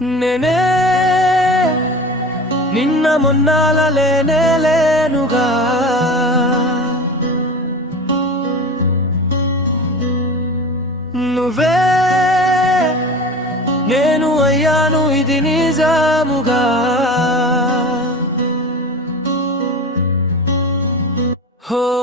నేనే నిన్న మొన్నాల లేనే లేనుగా. నువ్వే నేను అయ్యాను ఇది నిజాముగా. హో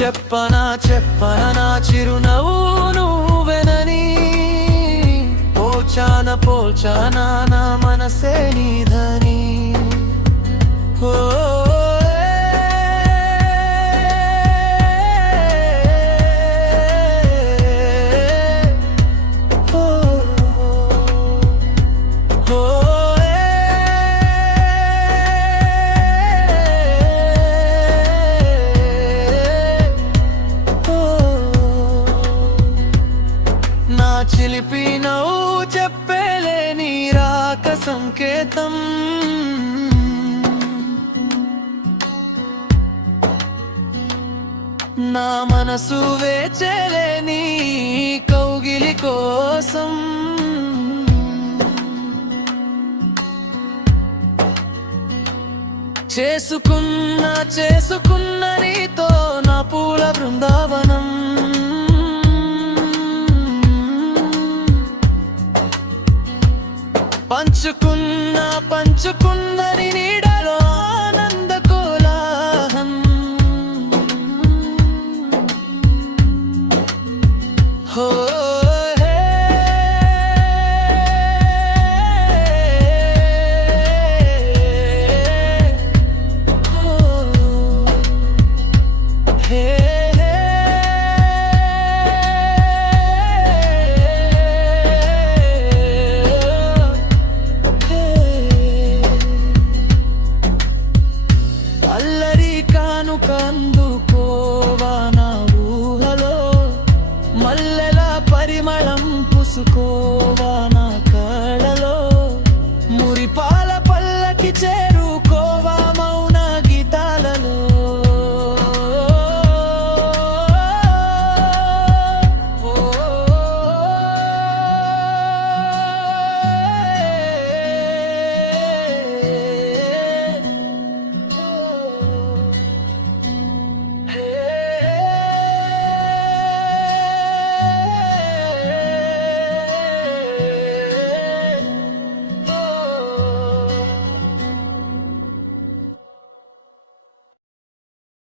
చెప్పనా చెప్పనా నా చిరునవ్వు నువ్వెనని? పోల్చాన పోల్చానా నా మనసే నీధని? ఓ చిలిపి నవ్వు చెప్పేలే నీ రాక సంకేతం. నా మనసు వేచేలే నీ కౌగిలి కోసం. చేసుకున్న చేసుకున్న నీతో నా పూల బృందావనం.